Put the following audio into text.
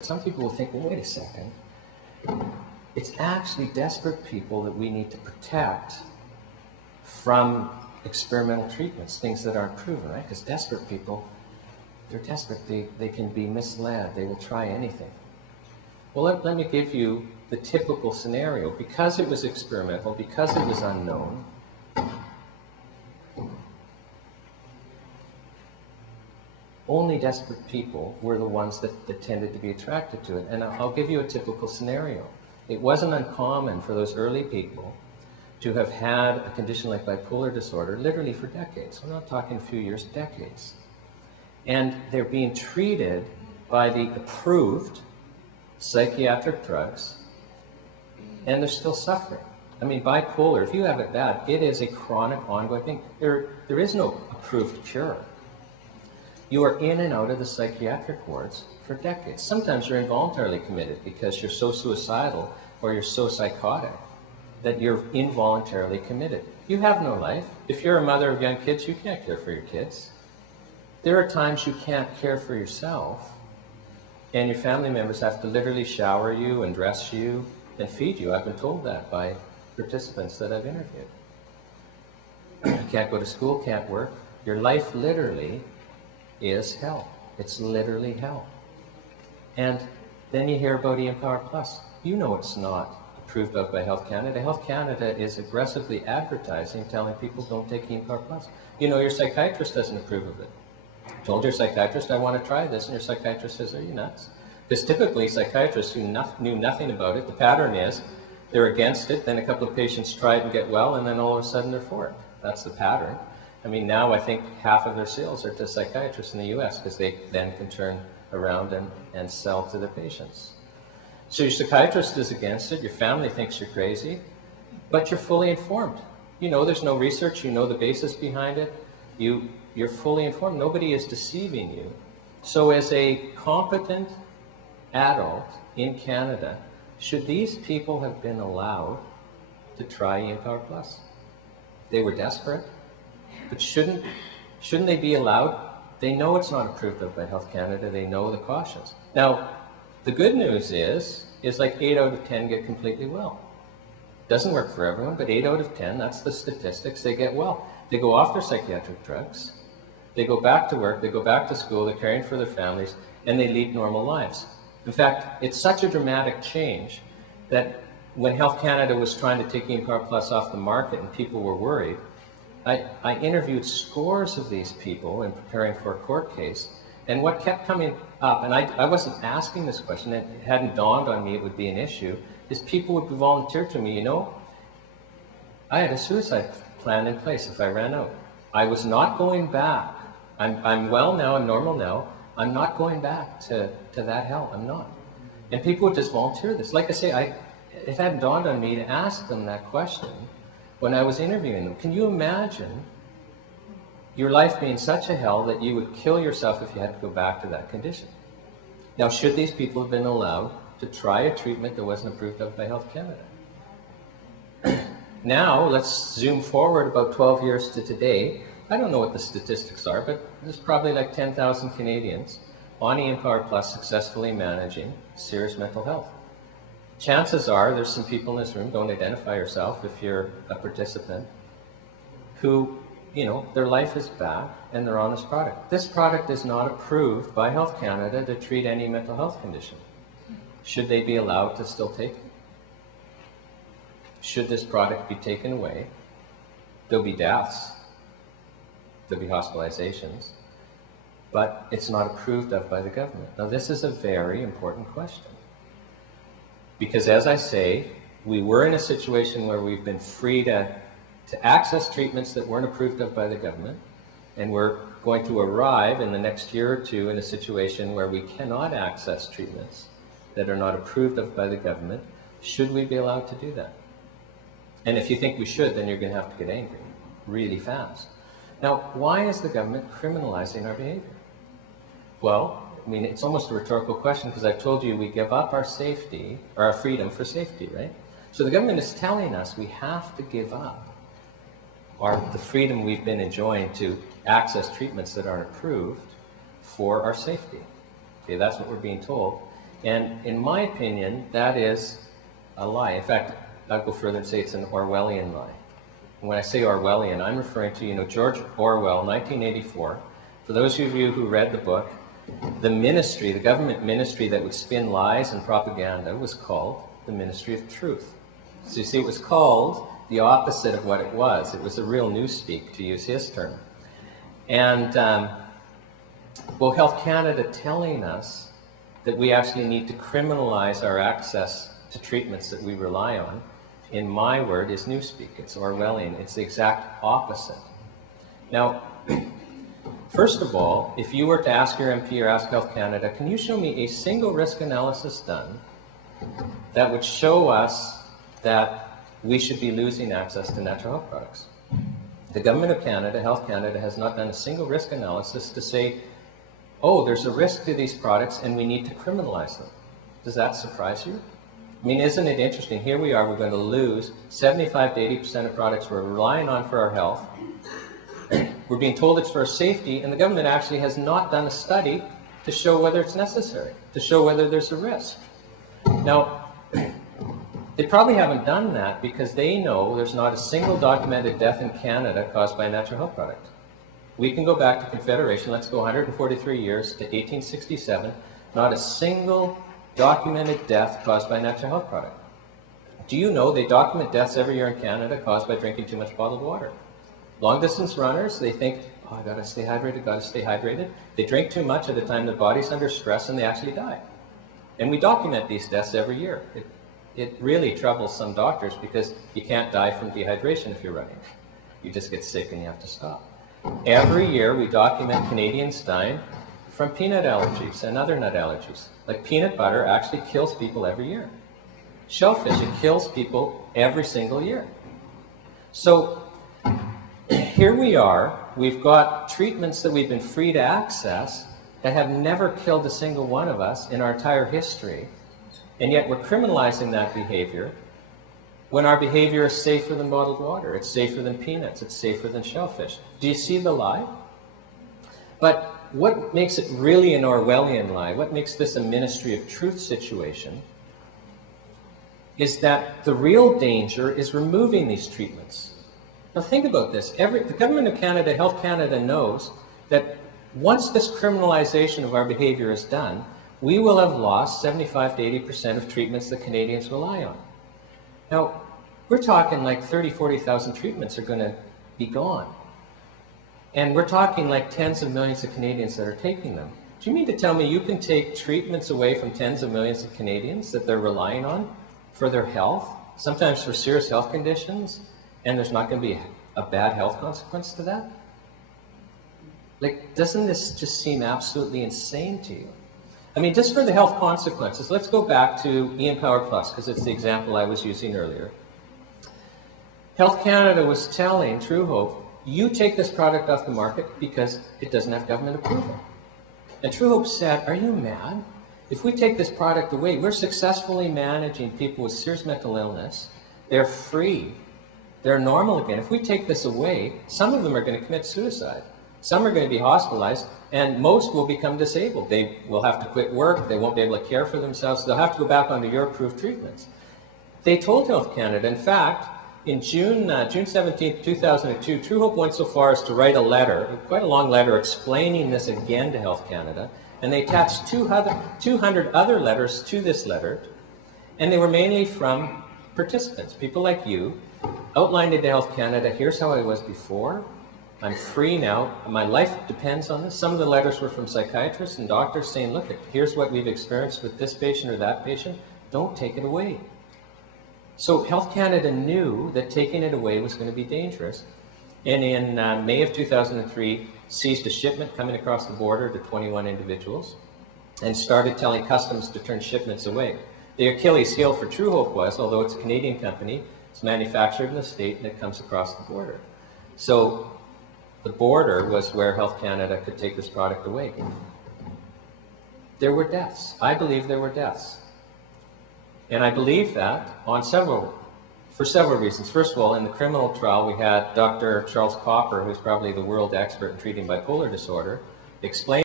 Some people will think, well, wait a second. It's actually desperate people that we need to protect from experimental treatments, things that aren't proven, right? Because desperate people, they're desperate. They can be misled. They will try anything. Well, let me give you the typical scenario. Because it was experimental, because it was unknown, only desperate people were the ones that tended to be attracted to it. And I'll give you a typical scenario. It wasn't uncommon for those early people to have had a condition like bipolar disorder literally for decades. We're not talking a few years, decades. And they're being treated by the approved psychiatric drugs, and they're still suffering. I mean, bipolar, if you have it bad, it is a chronic, ongoing thing. There is no approved cure. You are in and out of the psychiatric wards for decades. Sometimes you're involuntarily committed because you're so suicidal or you're so psychotic that you're involuntarily committed. You have no life. If you're a mother of young kids, you can't care for your kids. There are times you can't care for yourself, and your family members have to literally shower you and dress you and feed you. I've been told that by participants that I've interviewed. Can't go to school, can't work. Your life literally is hell. It's literally hell. And then you hear about EMPowerplus. You know it's not approved of by Health Canada. Health Canada is aggressively advertising, telling people don't take EMPowerplus. You know, your psychiatrist doesn't approve of it. Told your psychiatrist, I want to try this, and your psychiatrist says, are you nuts? Because typically psychiatrists who knew nothing about it, the pattern is they're against it, then a couple of patients try it and get well, and then all of a sudden they're for it. That's the pattern. I mean, now I think half of their sales are to psychiatrists in the US because they then can turn around and sell to their patients. So your psychiatrist is against it, your family thinks you're crazy, but you're fully informed. You know there's no research, you know the basis behind it, you're fully informed. Nobody is deceiving you. So as a competent adult in Canada, should these people have been allowed to try EMPowerplus? They were desperate. But shouldn't they be allowed? They know it's not approved of by Health Canada. They know the cautions. Now, the good news is like 8 out of 10 get completely well. Doesn't work for everyone, but 8 out of 10, that's the statistics, they get well. They go off their psychiatric drugs. They go back to work. They go back to school. They're caring for their families, and they lead normal lives. In fact, it's such a dramatic change that when Health Canada was trying to take EMPowerplus off the market and people were worried, I interviewed scores of these people in preparing for a court case, and what kept coming up, and I wasn't asking this question, it hadn't dawned on me it would be an issue, is people would volunteer to me, you know, I had a suicide plan in place if I ran out. I was not going back. I'm well now, I'm normal now, I'm not going back to that hell, I'm not. And people would just volunteer this. Like I say, it hadn't dawned on me to ask them that question when I was interviewing them. Can you imagine your life being such a hell that you would kill yourself if you had to go back to that condition? Now, should these people have been allowed to try a treatment that wasn't approved of by Health Canada? Now, let's zoom forward about 12 years to today. I don't know what the statistics are, but there's probably like 10,000 Canadians on EMPowerplus successfully managing serious mental health. Chances are there's some people in this room, don't identify yourself if you're a participant, who, you know, their life is back and they're on this product. This product is not approved by Health Canada to treat any mental health condition. Should they be allowed to still take it? Should this product be taken away? There'll be deaths, there'll be hospitalizations, but it's not approved of by the government. Now, this is a very important question. Because as I say, we were in a situation where we've been free to access treatments that weren't approved of by the government, and we're going to arrive in the next year or two in a situation where we cannot access treatments that are not approved of by the government. Should we be allowed to do that? And if you think we should, then you're going to have to get angry really fast. Now, why is the government criminalizing our behavior? Well, I mean, it's almost a rhetorical question because I've told you we give up our safety, or our freedom for safety, right? So the government is telling us we have to give up the freedom we've been enjoying to access treatments that aren't approved for our safety. Okay, that's what we're being told. And in my opinion, that is a lie. In fact, I'll go further and say it's an Orwellian lie. And when I say Orwellian, I'm referring to, George Orwell, 1984. For those of you who read the book, the ministry, the government ministry that would spin lies and propaganda was called the Ministry of Truth. So you see, it was called the opposite of what it was. It was a real newspeak, to use his term. And, well, Health Canada telling us that we actually need to criminalize our access to treatments that we rely on, in my word, is newspeak. It's Orwellian. It's the exact opposite. Now, first of all, if you were to ask your MP or ask Health Canada, can you show me a single risk analysis done that would show us that we should be losing access to natural health products? The Government of Canada, Health Canada, has not done a single risk analysis to say, oh, there's a risk to these products and we need to criminalize them. Does that surprise you? I mean, isn't it interesting? Here we are, we're going to lose 75 to 80% of products we're relying on for our health. We're being told it's for our safety, and the government actually has not done a study to show whether it's necessary, to show whether there's a risk. Now, they probably haven't done that because they know there's not a single documented death in Canada caused by a natural health product. We can go back to Confederation, let's go 143 years to 1867, not a single documented death caused by a natural health product. Do you know they document deaths every year in Canada caused by drinking too much bottled water? Long distance runners, they think, oh, I gotta stay hydrated. They drink too much at a time the body's under stress and they actually die. And we document these deaths every year. It really troubles some doctors because you can't die from dehydration if you're running. You just get sick and you have to stop. Every year we document Canadians dying from peanut allergies and other nut allergies. Like peanut butter actually kills people every year. Shellfish, it kills people every single year. So here we are, we've got treatments that we've been free to access that have never killed a single one of us in our entire history, and yet we're criminalizing that behavior when our behavior is safer than bottled water, it's safer than peanuts, it's safer than shellfish. Do you see the lie? But what makes it really an Orwellian lie, what makes this a Ministry of Truth situation, is that the real danger is removing these treatments. Now think about this. The Government of Canada, Health Canada, knows that once this criminalization of our behavior is done, we will have lost 75 to 80% of treatments that Canadians rely on. Now, we're talking like 30, 40,000 treatments are going to be gone. And we're talking like tens of millions of Canadians that are taking them. Do you mean to tell me you can take treatments away from tens of millions of Canadians that they're relying on for their health, sometimes for serious health conditions, and there's not going to be a bad health consequence to that? Like, doesn't this just seem absolutely insane to you? I mean, just for the health consequences, let's go back to EMPowerplus, because it's the example I was using earlier. Health Canada was telling True Hope, you take this product off the market because it doesn't have government approval. And True Hope said, are you mad? If we take this product away, we're successfully managing people with serious mental illness. They're free. They're normal again. If we take this away, some of them are going to commit suicide. Some are going to be hospitalized, and most will become disabled. They will have to quit work. They won't be able to care for themselves. They'll have to go back onto your approved treatments. They told Health Canada, in fact, in June 17, 2002, True Hope went so far as to write a letter, quite a long letter, explaining this again to Health Canada, and they attached 200 other letters to this letter, and they were mainly from participants, people like you, outlining to Health Canada, here's how I was before, I'm free now, my life depends on this. Some of the letters were from psychiatrists and doctors saying, look, here's what we've experienced with this patient or that patient, don't take it away. So Health Canada knew that taking it away was going to be dangerous, and in May of 2003 seized a shipment coming across the border to 21 individuals and started telling customs to turn shipments away. The Achilles heel for True Hope was, although it's a Canadian company, it's manufactured in the state and it comes across the border. So the border was where Health Canada could take this product away. There were deaths. I believe there were deaths. And I believe that for several reasons. First of all, in the criminal trial, we had Dr. Charles Popper, who's probably the world expert in treating bipolar disorder, explain